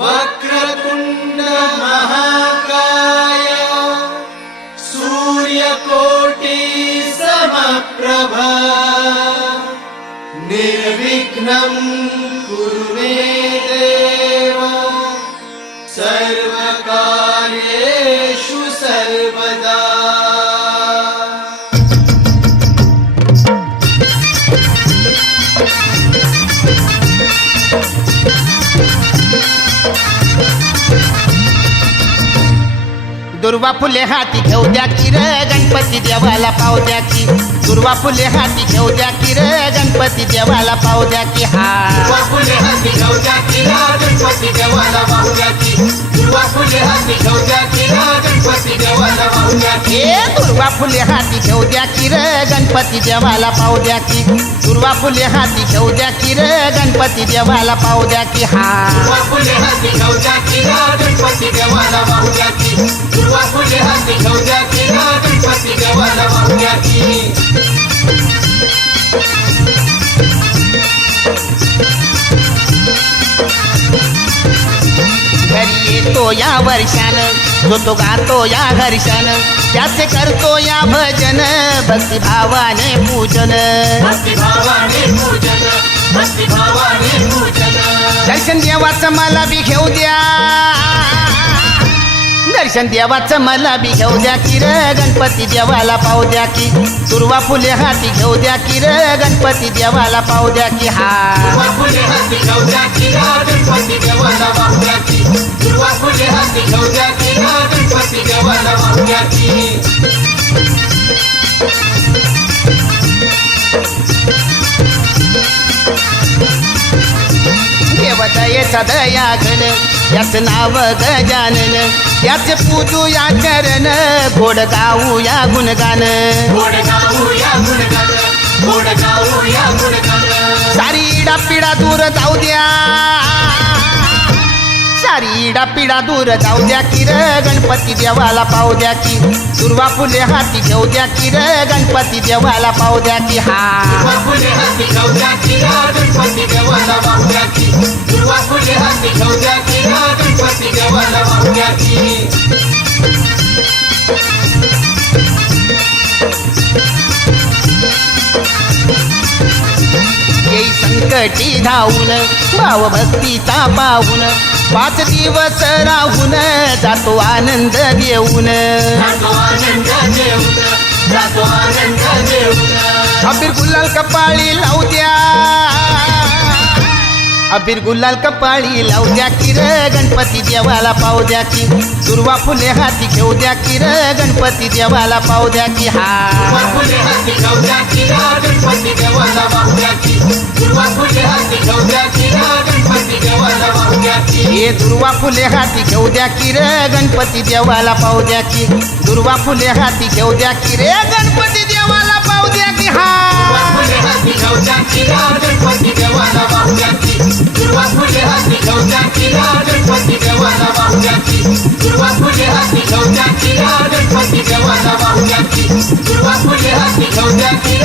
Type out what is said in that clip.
वक्रतुंड महाकाय सूर्यकोटि समप्रभा निर्विघ्नं कुरु मे देव सर्वकार्येषु सर्वदा। दुर्वा फुले हाती घेऊ द्या की रे गणपती देवाला पाव द्या की। दुर्वा फुले हाती घेऊ द्या की रे गणपती देवाला पाव द्या की। हा दुर्वा फुले हाती घेऊ द्या की रे गणपती देवाला पाव द्या की। दुर्वा फुले हाती घेऊ द्या की रे गणपती देवाला पाव द्या की। दुर्वा फुले हाती घेऊ द्या की रे गणपती देवाला पाव द्या की। दुर्वा फुले हाती घेऊ द्या की रे गणपती देवाला पाव द्या की। हा दुर्वा फुले हाती घेऊ द्या की रे गणपती देवाला पाव द्या की। दुर्वा फुले हाती घेऊ द्या की रे गणपती देवाला पाव द्या की। घरी येतो या वर्षानं जो तो गातो या हर्षानं त्याचे करतो या भजन भक्तिभावाने पूजन। भक्तिभावाने पूजन भक्तिभावाने पूजन। दर्शन देवाचं मला बी घेऊ द्या दर्शन देवाचं मला बी घेऊ द्या की रे गणपती देवाला पाव द्या की। दुर्वा फुले हाती घेऊ द्या की रे गणपती देवाला पाव द्या की। हा दुर्वा फुले हाती घेऊ द्या की रे गणपती देवाला पाव द्या की। दुर्वा फुले हाती घेऊ द्या की रे गणपती देवाला पाव द्या की। देवदयेचा दया घन याचं नाव गजानन याचे पूजू या चरण गोड गाऊ या गुणगान। गोड गाऊ या गुणगान गोड गाऊ या गुणगान। सारी इडा पिडा दूर जाऊ द्या सारी इडा पिडा दूर जाऊ द्या की रे गणपती देवाला पाव द्या की। दुर्वा फुले हाती घेऊ द्या की रे गणपती देवाला पाव द्या की। हा दुर्वा फुले हाती घेऊ द्या की रे गणपती देवाला पाव द्या की। दुर्वा फुले हाती घेऊ द्या की रे गणपती देवाला पाव द्या की। येई संकटी धावून भाव भक्तीचा पाहून 5 दिवस राहून जातो आनंद देऊन। जातो आनंद देऊन जातो आनंद देऊन। अबीर गुलाल कपाळी लावू द्या अबीर गुलाल कपाळी लावू द्या की रे गणपती देवाला पाव द्या की। दुर्वा फुले हाती घेऊ द्या की रे गणपती देवाला पाव द्या की। हा दुर्वा फुले हाती घेऊ द्या की रे गणपती देवाला पाव द्या की। दुर्वा फुले हाती घेऊ द्या की रे गणपती देवाला पाव द्या की। हे दुर्वा फुले हाती घेऊ द्या की रे गणपती देवाला पाव द्या की। दुर्वा फुले हाती घेऊ द्या की रे गणपती देवाला पाव द्या की। हा दुर्वा फुले हाती घेऊ द्या की रे गणपती देवाला पाव द्या की। दुर्वा फुले हाती घेऊ द्या की रे गणपती देवाला पाव द्या की। दुर्वा फुले हाती घेऊ द्या की रे गणपती देवाला पाव द्या की। दुर्वा फुले हाती घेऊ द्या की